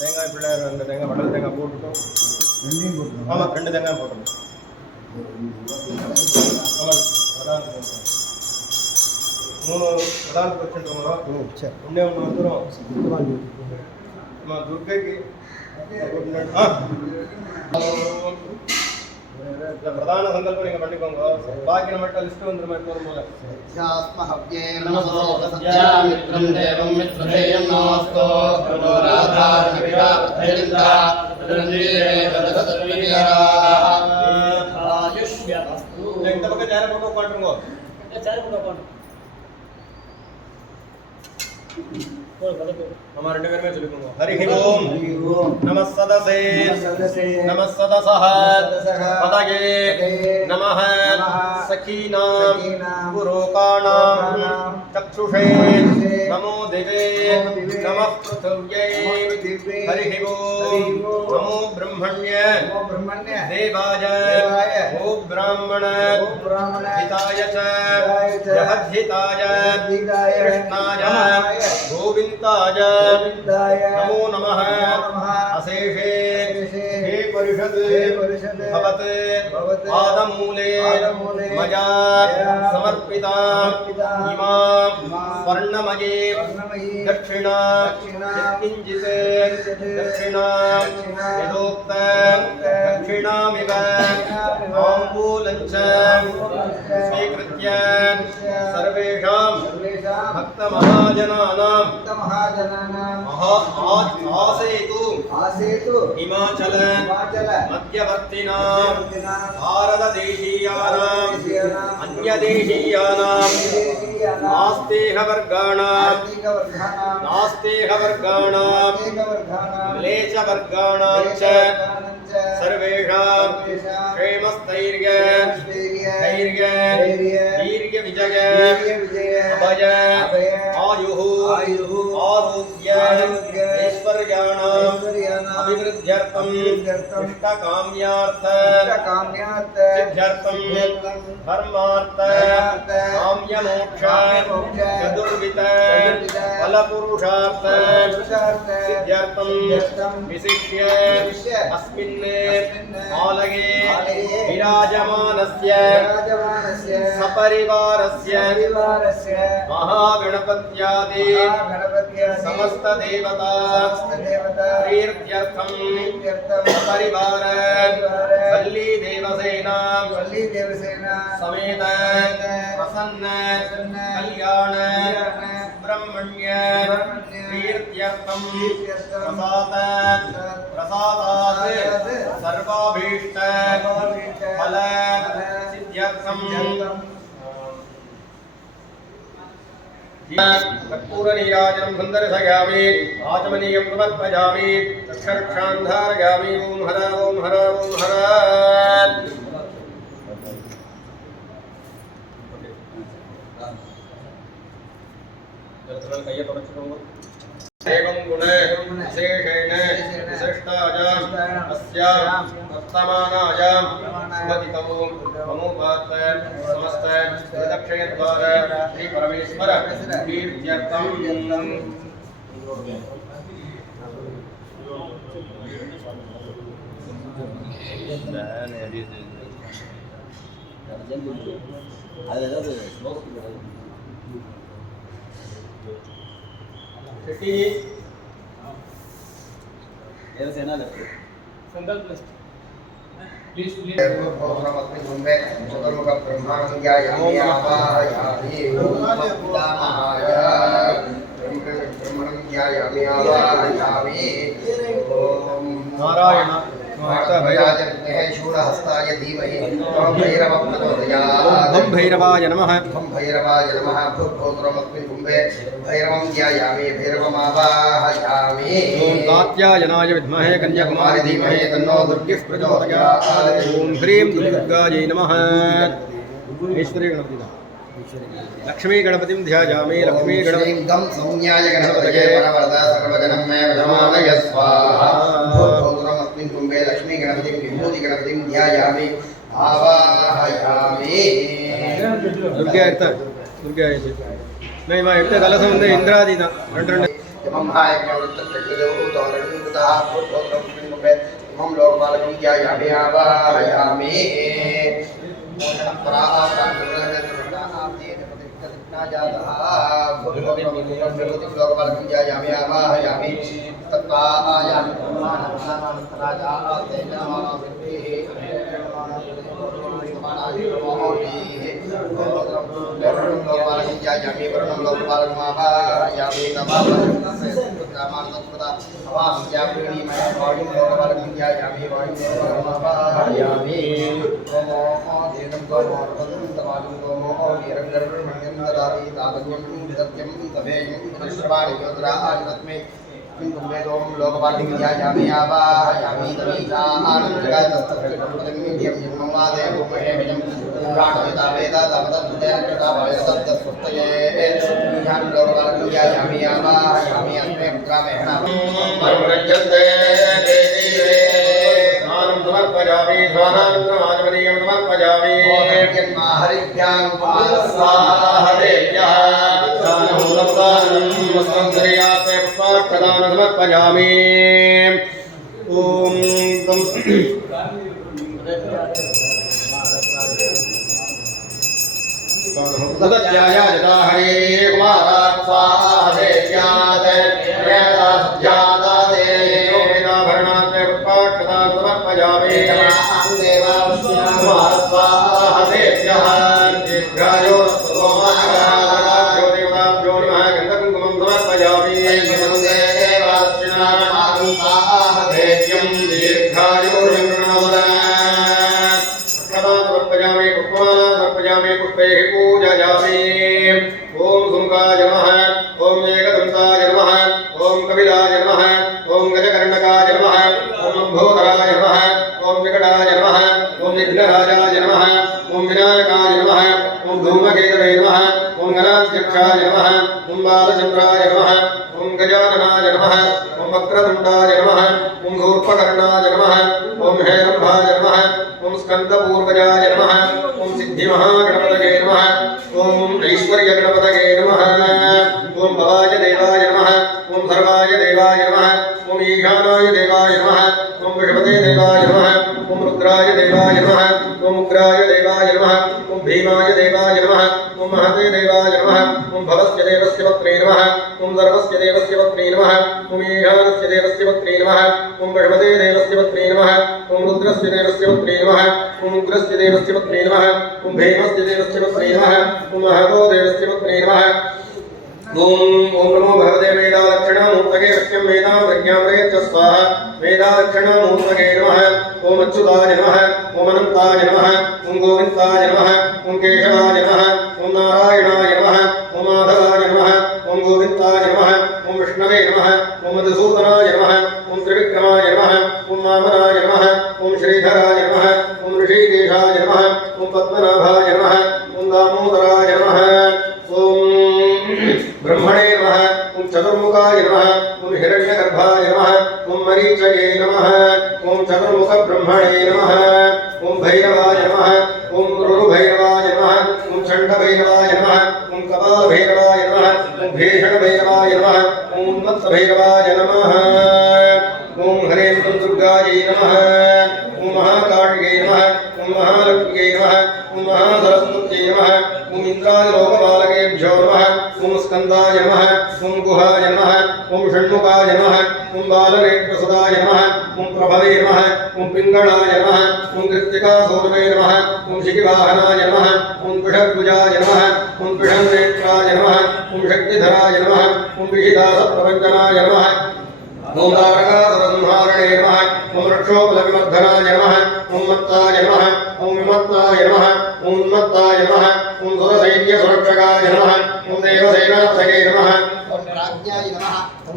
தேங்காய் பிள்ளையார் அந்த தேங்காய் வடல் தேங்காய் போட்டுட்டோம். ஆமாம், 2 தேங்காய் போட்டோம். ஆமாம், 3 வடால் வச்சுட்டோங்களா? சரி, ஒன்றே ஒன்று வந்துடும். ஆமாம், துர்க்கைக்கு பிரதான சங்கல்பம் நீங்க பண்ணிக்கோங்க. பாக்கி நம்ம லிஸ்ட் வந்துருமா எப்போதும் போல. இந்த பக்கம் சேர போட்டு உட்காந்துருங்க. நம்ம 2 பேருமே சொல்லிக்கோங்க. ஹரி ஓம் நம சதசே நம சதசஹ பதயே நமஹ சகீனாம் புரோகாணாம் சக்ஷுஷே நமோ திவே நமः ப்ருத்வ்யை ஹரி ஓம் நமோ பிரம்மண்ய தேவாய ஓ பிராமண ஹிதாய ச ஜஹத்ஹிதாய கிருஷ்ணாய गोविंदाय नमो नमः अशेषे हे परिषद भवत पादमूले मया समर्पिता इमां स्वर्णमये दक्षिणा यत्किञ्चित् दक्षिणा यदोक्त दक्षिणामिव ताम्बूलञ्च स्वीकृत्य सर्वेषां भक्तमहाजनानां आसेतु हिमाचल मध्यवर्तिनां भारतदेशीयानां अन्यदेशीयानां नास्तेहवर्गाणां म्लेच्छवर्गाणां च सर्वेषां क्षेमस्थैर्य दीर्घविजय अभय आयुः आरोग्य ऐश्वर्याणाम् अभिवृद्ध्यर्थम् इष्टकाम्यार्थ सिद्ध्यर्थम् धर्मार्थ काम्यमोक्ष चतुर्विध फलपुरुषार्थ सिद्ध्यर्थम् विशिष्य अस्मिन् आलये विराजमानस्य सपरिवारस्य महागणपत्यादि समस्त देवता प्रीत्यर्थं परिवार वल्ली देवसेना समेत प्रसन्न कल्याण ब्रह्मण्य प्रीत्यर्थं प्रसादात् सर्वाभीष्ट फल सिद्ध्यर्थं कर्पूरनीराजनं सुन्दरसयामि आचमनीयं समर्पयामि रक्षरक्षान्धारयामि ओं हर ओं हर ओं हर ಕೈಯ ತೊಡಚಿಕೊಂಡು एवं गुणे विशेषेण विशिष्टायाम् अस्याम् वर्तमानायाम् शुभदितौ ममोपात् समस्त दक्षिणद्वार श्री परमेश्वर कीर्त्यर्थम् संकल्प प्लीज नारायण शूलहस्ताय धीमहि भैरव प्रचोदयात् भं भैरवाय नमः भूर्भुवस्मिन् कुम्भे भैरवं ध्यायामि भैरवमावाहयामि ॐ कात्यायनाय विद्महे कन्याकुमारी धीमहि तन्नो दुर्गिः प्रचोदयात् ॐ ह्रीं दुर्गायै नमः ईश्वरी गणपति लक्ष्मी गणपतिं ध्यायामि लक्ष्मी गणपतिं सौम्याय गणपतये वरवरदा सर्वजनं मे वदमानय स्वाहा भूर्भुवस्मिन् कुम्भे लक्ष्मी गणपतिं विभूति गणपतिं ध्यायामि आवाहयामि दुर्गा इर्ता दुर्गा इति नहीं मा इट्टे कलश मुंदे इंद्रादीना रंड हम लोकपालकं ध्यायामि आवाहयामि लोकपालकं ध्यायामि आवाहयामि तत्त्वायामि लोकपालकं ध्यायामि वरुणं लोकपालकमावाहयामि लोकपालकं ध्यायामि वायुं लोकपालकमावाहयामि कुम्भेदों लोकपालकं ध्यायामि आवाहयामि तमीजा आनन्दगायतस्तत्कृतं जन्मवादे भूमहेमिजं प्राणविता वेदा तमतद्भुतेर्कृतावयसप्तस्फूर्तये ईशान लोकपालकं ध्यायामि आवाहयामि अस्मे ग्रामेण परमरज्जन्ते देवीरे स्नानं समर्पयामि स्वानान्तमाचमनीयं समर्पयामि हरिभ्यां स्वाहादेव्यः स्नानं समर्पयामि वस्त्रं प्रदान समर्पयामि ओम उदत्याय यदा हरे कुमारा स्वाहादेव्यात् वेदा सध्यादाते योगिनाभरणात् प्रदान समर्पयामि कुमार स्वाहादेव्यः दीर्घायो पूजयामि ओम सुमुखाय नमः ओम एकदंताय नमः ओम कपिलाय नमः ओम गजकर्णकाय नमः ओम लंबोदराय नमः ओम विकटाय नमः ओम विघ्नराजाय नमः ओम विनायकाय नमः ओम धूमकेतवे नमः ओम गणाध्यक्षाय नमः ओम बालचंद्राय नमः ओम गजाननाय नमः ओम वक्रतुंडाय नमः ओम धूर्पकर्णाय नमः ओम हेरंभाय नमः ओम स्कंदपूर्वजाय नमः ओम सिद्धिमहागणपतये नमः ओम ऐश्वर्यगणपतये नमः ओम भवाय देवाय नमः ओम सर्वाय देवाय नमः ओम ईशानाय देवाय नमः ओम विष्णवे देवाय नमः ओम रुद्राय देवाय नमः ओम उग्राय देवाय नमः ओम भीमाय देवाय नमः ओम महते देवाय नमः ओम भवस्य देवस्य पत्रे नमः ओम सर्वस्य देवस्य पत्रे नमः ओम ईशानस्य देवस्य पत्रे नमः ओम विष्णवे देवस्य पत्रे नमः ओम रुद्रस्य देवस्य पत्रे नमः ओम उग्रस्य देवस्य पत्रे नमः ओम भीमस्य देवस्य पत्रे नमः ओम महतो देवस्य पत्रे नमः ओम नमो भगवते वेदालक्षणामूर्तये सत्यं वेदां प्रज्ञां प्रयच्छ स्वाहा वेदालक्षणामूर्तये नमः ओम अच्युताय नमः ओम अनन्ताय नमः ओम गोविन्दाय नमः ओम केशवाय नमः ओम नारायणाय नमः ओम माधवाय नमः ओम गोविन्दाय नमः ओम विष्णवे नमः ओम मधुसूदनाय नमः ओम त्रिविक्रमाय नमः ओम वामनाय नमः ओम श्रीधराय नमः ओम ऋषिकेशाय नमः ओम पद्मनाभाय नमः ओम दामोदराय नमः ओम ब्रह्मणे नमः ब्रह्मणे नमः ओम भैरवाय नमः ओम गुरुभैरवाय नमः ओम चण्डभैरवाय नमः ओम कपालभैरवाय नमः ओम भीषणभैरवाय नमः ओम मत्सभैरवाय नमः ओम हरें दुर्गायै नमः ओम महाकालिकै नमः ओम महालक्ष्म्यै नमः ओम महासरस्वत्यै नमः ओम इंद्रादिलोकपालकेभ्यो नमः ओम स्कन्दाय नमः ओम गुहाय नमः ओम षण्मुखाय नमः ओम बालनेत्रसुताय नमः ओम प्रभवे नमः ओम पिङ्गळाय नमः ओम कृत्तिकासूर्वे नमः ओम शिखिवाहनाय नमः ओम पिषद्भुजाय नमः ओम पिषन्नेत्राय नमः ओम शक्तिधराय नमः ओम विहिदासप्रभञ्जनाय नमः ओम तारकासुरसंहारणे नमः ओम रक्षोबलविवर्धनाय नमः ओम मत्ताय नमः ओम विमत्ताय नमः ओम उन्मत्ताय नमः ओम सुरसैन्यसुरक्षकाय नमः ओम देवसेनापतये नमः ओम राज्ञाय नमः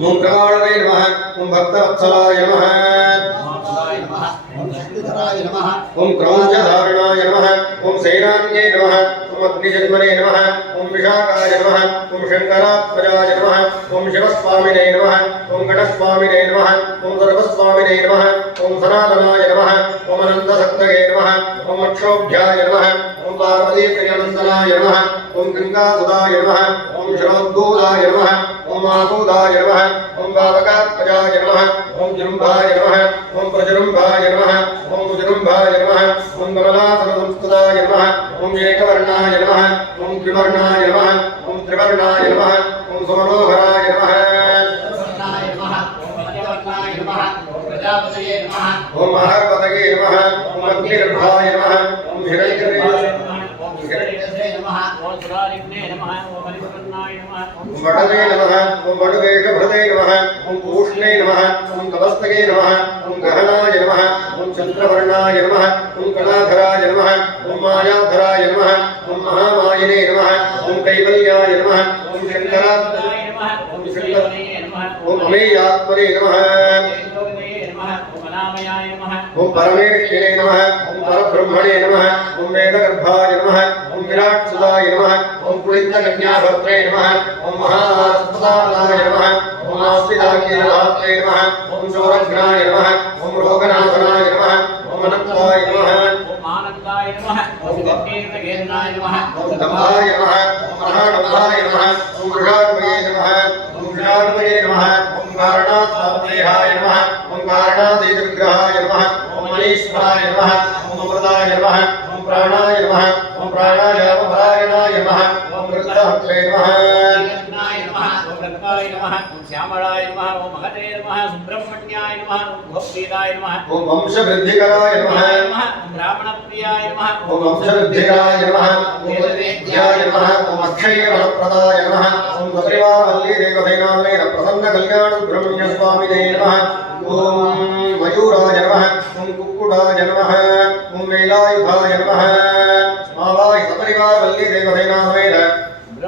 ओम प्रवाणवे नमः ओम भक्तवत्सलाय नमः ओम शक्तिधराय नमः ओम क्रौञ्चधारणाय नमः ओम सेनान्ये नमः ओम अग्निजन्मने नमः ओम विशाखाय नमः ओम शङ्करात्मजाय नमः ओम शिवस्वामिने नमः ओम गणस्वामिने नमः ओम सर्वस्वामिने नमः ओम सनातनाय नमः ओम अनन्तशक्तये नमः ओम अक्षोभ्याय नमः ओम पार्वतीप्रियनन्दनाय नमः ओम गङ्गासुधाय नमः ओम शरोद्भूताय नमः ओम आभूताय नमः ओम बालकात्मजाय नमः ओम जृम्भाय नमः ओम प्रजृम्भाय नमः ओम कुजृम्भाय नमः ओम कमलासनसंस्कृताय नमः ओम एकवर्णाय नमः ओम त्रिवर्णाय नमः ओम त्रिवर्णाय नमः ओम सुमनोहराय नमः प्रजापतये नमः ओम महापतये नमः ओम अग्निगर्भाय नमः ओम हिरण्यगर्भाय नमः ओम हिरण्यगर्भे नमः ओम सुरारिग्ने नमः ओम बलिवर्णाय नमः ओम वटवे नमः ओम वटवेषभृते नमः ओम पूष्णे नमः ओम कवस्तये नमः ओम गहनाय नमः ओम चन्द्रवर्णाय नमः ओम कलाधराय नमः ओम मायाधराय नमः ओम महामायिने नमः ओम कैवल्याय नमः ओम शङ्करात्मने नमः ओम शङ्कराय नमः ओम अमेयात्मने नमः ओम परमेश्वरे नमः ओम परब्रह्मणे नमः ओम वेदगर्भाय नमः ओम विराट्सुताय नमः ओम पुलिन्दकन्याभद्रे नमः ओम महासुताय नमः ओम आस्तिदाख्यनाथे नमः ओम शौरघ्नाय नमः ओम रोगनाशनाय नमः ओम अनन्ताय नमः ओम आनन्दाय नमः ओम गङ्गेन्द्रगेन्द्राय नमः ओम दम्भाय नमः ओम महाडम्भाय नमः ओम वृषाड्वये नमः ओम वृषाड्वये नमः ओम कारणात्मदेहाय नमः ओम कारणातीतविग्रहाय नमः ओम मनीश्वराय नमः ओम अमृताय नमः ओम प्राणाय नमः ओम प्राणायामपरायणाय नमः ओम वृद्धहत्रे नमः ओम रत्नाय नमः ओम श्यामलाय नमः ओम महते नमः सुब्रह्मण्याय नमः ओम भोक्तीदाय नमः ओम वंशवृद्धिकराय नमः ओम ब्राह्मणप्रियाय नमः ओम वंशवृद्धिकराय नमः ओम वेद्याय नमः ओम अक्षयफलप्रदाय नमः ओम सत्रिवावल्ली देवसेनामेन प्रसन्नकल्याणसुब्रह्मण्यस्वामिने नमः ओम मयूराय नमः ओम कुक्कुटाय नमः ओम वेलायुधाय नमः मालाय सपरिवारवल्ली देवसेनामेन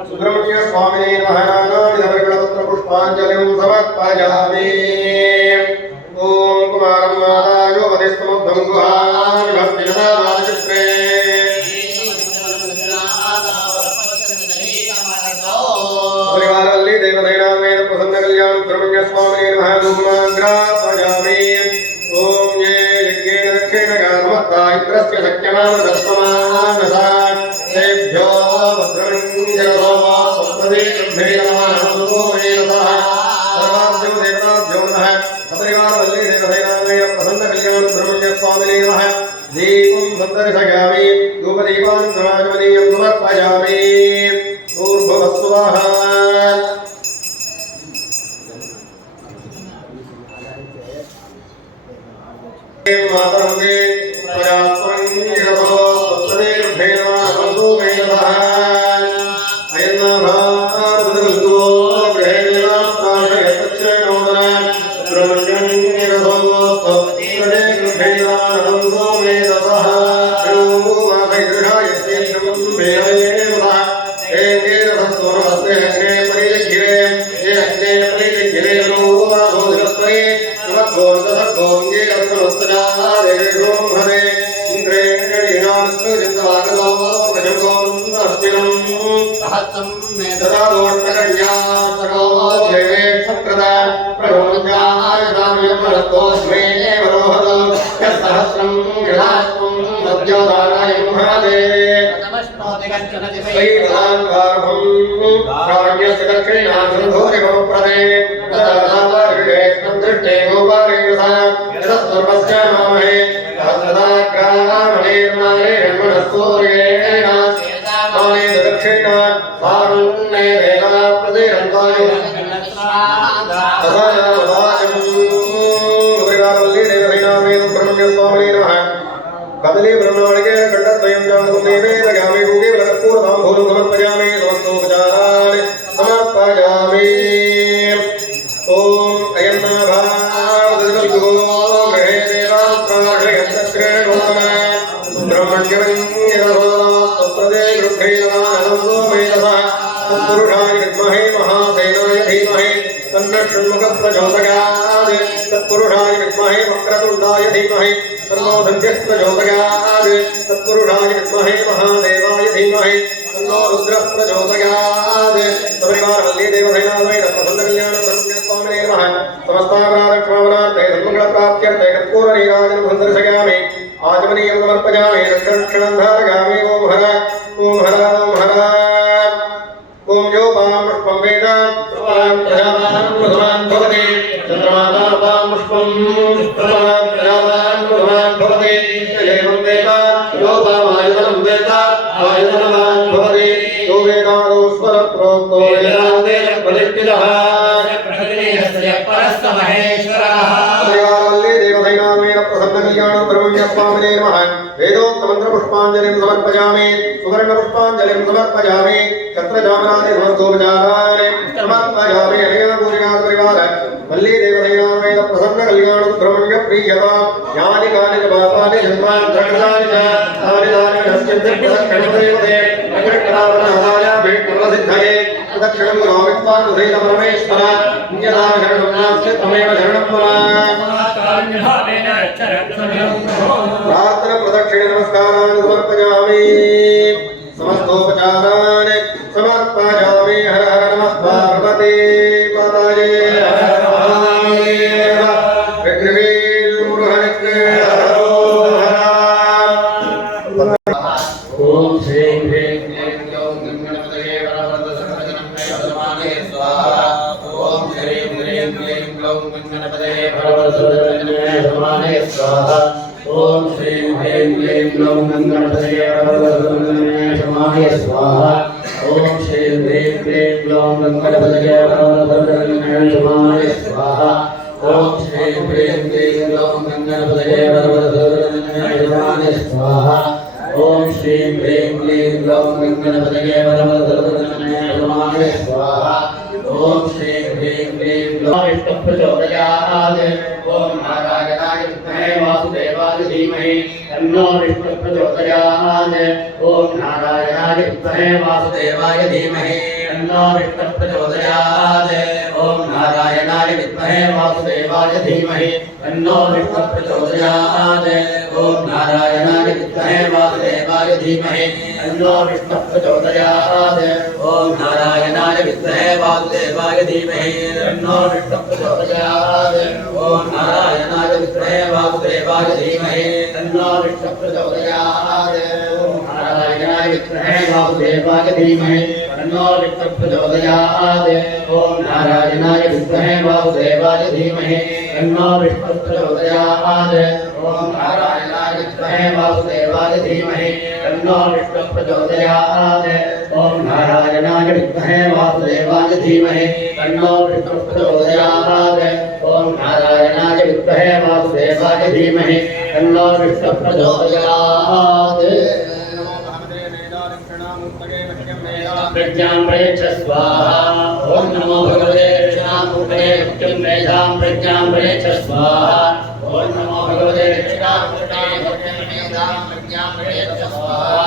सुब्रह्मण्यस्वामिने नमः नानाविधपरिमलपत्रपुष्पाञ्जलिं समर्पयामि ओम कुमारं मातायो वदिस्तमुग्धं गुहान् भक्तिनदामाचित्रे परिवारवल्ली देवसेनामेन प्रसन्नकल्याणसुब्रह्मण्यस्वामिने नमः धूमाग्रापयामि ओम ये यज्ञेन दक्षेण गामत्ता इन्द्रस्य शक्यमानदस्ममानसा तेभ्यो भद्रमिन्द्रसो स्वप्रदीभ्ये नमः नमो वेदः सर्वाभ्यो देवताभ्यो नमः सपरिवारवल्ली देवसेनामेन प्रसन्नकल्याणसुब्रह्मण्यस्वामिने नमः दीपं सन्दर्शयामि धूपदीपान् समाजमनीयं समर्पयामि ऊर्ध्वस्वः मातरमुखे प्रजात्मनिरसो स्वप्रदीभ्ये नमः नमो वेदः अयन्नाभारतदुर्गो गृहेणाप्राशयतच्छ्रेणोदन ब्रह्मण्यनिरसो स्वप्रदीभ्ये नमः नमो वेदः ृषायस्ते वेदः हेङ्गे रसस्वरहस्ते हङ्गे परिलिखिरे हे हङ्गे परिलिखिरे लोमाधोधिरस्वरे नमद्गोर्दधर्गोङ्गे रसनस्तजादेशों हरे इन्द्रेणीनास्तुजिन्दवागतो प्रजगोन्नस्तिनं सहस्रं मे ददादोष्टकन्यास्तको देवेक्षकृता प्रभोजाय दामयमरस्तोऽस्मै एव रोहतो यत्सहस्रं प्रज्ञादानाय महादे तमस्नोति कश्चन दिवै सैतान् गार्भं प्राण्यस्य दक्षिणासन्धोरि मम प्रदे तदावर्गेष्णं दृष्टे गोपारेण सा यतस्वर्वस्य मामहे तदा ग्रामणेर्मारेण मनस्सूर्येण माने दक्षिणा सारुण्ये देवा प्रतिरन्तायो कदली ब्रह्मणिके खंडद्वयं जानतं नैवेद्यामि भोगे बलकपूर्णं भूलं समर्पयामि समस्तोपचाराणि समर्पयामि ॐ अयं भावदगो गृहे देवां प्रार्थयन्तश्रेणोतम ब्रह्मण्यं यदो तत्प्रदे गृहे नमानन्दो वेदसः तत्पुरुषाय विद्महे महासेनाय धीमहि तन्नः षण्मुखप्रचोदयात् तत्पुरुषाय विद्महे वक्रतुण्डाय धीमहि तन्नो दन्त्यः प्रचोदयात् तत्पुरुषाय विद्महे महादेवाय धीमहि तन्नो रुद्रः प्रचोदयात् सपरिवारवल्ली देवसेनासमेत प्रसन्नकल्याणं ब्रह्मस्वामिने नमः समस्तापराधक्षमापरार्थे सन्मङ्गलप्राप्त्यर्थे कर्पूरनीराजनं सन्दर्शयामि आचमनीयं समर्पयामि रक्षणं धारयामि ॐ हर ॐ हर ॐ हर ॐ यो पां पुष्पं वेद प्रजावान् मधुवान् भवति चन्द्रमाता पां पुष्पं प्रजावान् मधुवान् भवति एवं वेद यो पामायतनं वेद आयतनवान् भवति यो वेदादौ स्वरप्रोक्तो वेदान्ते प्रतिष्ठितः प्रकृतिरस्य परस्य महेश्वरः परिवारवल्ली देवसेनामेन प्रसन्नकल्याणं ब्रह्मण्यस्वामिने नमः वेदोक्तमन्त्रपुष्पाञ्जलिं समर्पयामि सुवर्णपुष्पाञ्जलिं समर्पयामि छत्रचामरादि समस्तोपचाराणि समर्पयामि अनया पूजनाथ परिवार वल्ली देवसेनामेन प्रसन्नकल्याणं ब्रह्मण्यप्रियता यानि कानि च पापानि जन्मानि द्रक्षानि च तानि तानि नश्यन्ति प्रदक्षिणदेवते प्रकृष्टावनादाय भेट्टप्रसिद्धये प्रदक्षिणं रामित्वानुसेन परमेश्वर अन्यथा शरणं नास्ति तमेव शरणं मम प्रार्थना प्रदक्षिण नमस्कारान् समर्पयामि समस्तोपचारान् समर्पयामि हर हर नमः पार्वती पतये हर हर महादेव विघ्नवीर मुरुहनिके ओम श्री ह्रीं क्लीं ग्लौं गणपतये परमर्दसर्वजनमे स्वाहा ओम श्री ह्रीं क्लीं ग्लौं गणपतये परमर्दसर्वजनमे स्वाहा ओम श्री ह्रीं क्लीं ग्लौं गणपतये परमर्दसर्वजनमे स्वाहा ओम श्री ह्रीं क्लीं ग्लौं गणपतये परमर्दसर्वजनमे स्वाहा ओम श्री ह्रीं क्लीं ग्लौं गणपतये परमर्दसर्वजनमे स्वाहा ओम श्री ह्रीं क्लीं ग्लौं गणपतये परमर्दसर्वजनमे स्वाहा ओम श्री ह्रीं क्लीं ग्लौं विष्णुप्रचोदयात् ओम नारायणाय विद्महे वासुदेवाय धीमहि तन्नो विष्णुप्रचोदयात् ओम नारायणाय विद्महे वासुदेवाय धीमहि तन्नो विष्णुप्रचोदयात् ओम नारायणाय विद्महे वासुदेवाय धीमहि तन्नो विष्णुप्रचोदयात् ओम नारायणाय विद्महे वासुदेवाय धीमहि तन्नो विष्णुप्रचोदयात् ओम नारायणाय विद्महे वासुदेवाय धीमहि तन्नो विष्णुप्रचोदयात् ओम नारायणाय विद्महे वासुदेवाय धीमहि तन्नो विष्णुप्रचोदयात् ओम नारायणाय विद्महे वासुदेवाय धीमहि तन्नो विष्णुप्रचोदयात् ओम नारायणाय विद्महे वासुदेवाय धीमहि तन्नो विष्णुप्रचोदयात् ओम नारायणाय विद्महे वासुदेवाय धीमहि तन्नो विष्णुप्रचोदयात् ओम नारायणाय विद्महे वासुदेवाय धीमहि तन्नो विष्णुप्रचोदयात् ओम नारायणाय विद्महे वासुदेवाय धीमहि तन्नो विष्णुप्रचोदयात् प्रज्ञां प्रेक्ष स्वाहा ओम नमो भगवते दक्षिणामूर्तये मह्यं मेधां प्रज्ञां प्रेक्ष स्वाहा ओम नमो भगवते दक्षिणामूर्तये मह्यं मेधां प्रज्ञां प्रेक्ष स्वाहा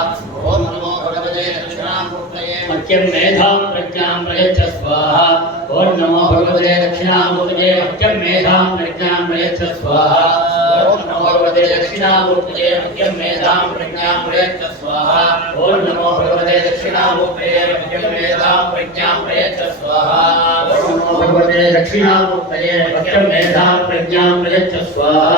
ओम नमो भगवते दक्षिणामूर्तये मह्यं मेधां प्रज्ञां प्रेक्ष स्वाहा ओम नमो भगवते दक्षिणामूर्तये मह्यं मेधां प्रज्ञां प्रेक्ष स्वाहा ओम नमो भगवते दक्षिणामूर्तये मह्यं मेधां प्रज्ञां प्रेक्ष स्वाहा ओम नमो भगवते दक्षिणामूर्तये मह्यं मेधां प्रज्ञां प्रेक्ष स्वाहा ओम नमो भगवते दक्षिणामूर्तये मह्यं मेधां प्रज्ञां प्रेक्ष स्वाहा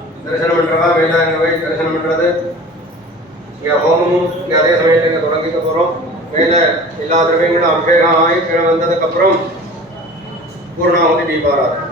தரிசனம் பண்றவா மேல அங்க போய் தரிசனம் பண்றது. இங்க ஹோமமும் இங்க அதே சமயத்தில் இங்க தொடங்கிக்க போறோம். மேல எல்லா திரவியங்களும் அபிஷேகம் ஆகி கீழே வந்ததுக்கு அப்புறம் பூர்ணாவதி தீபாராதனை.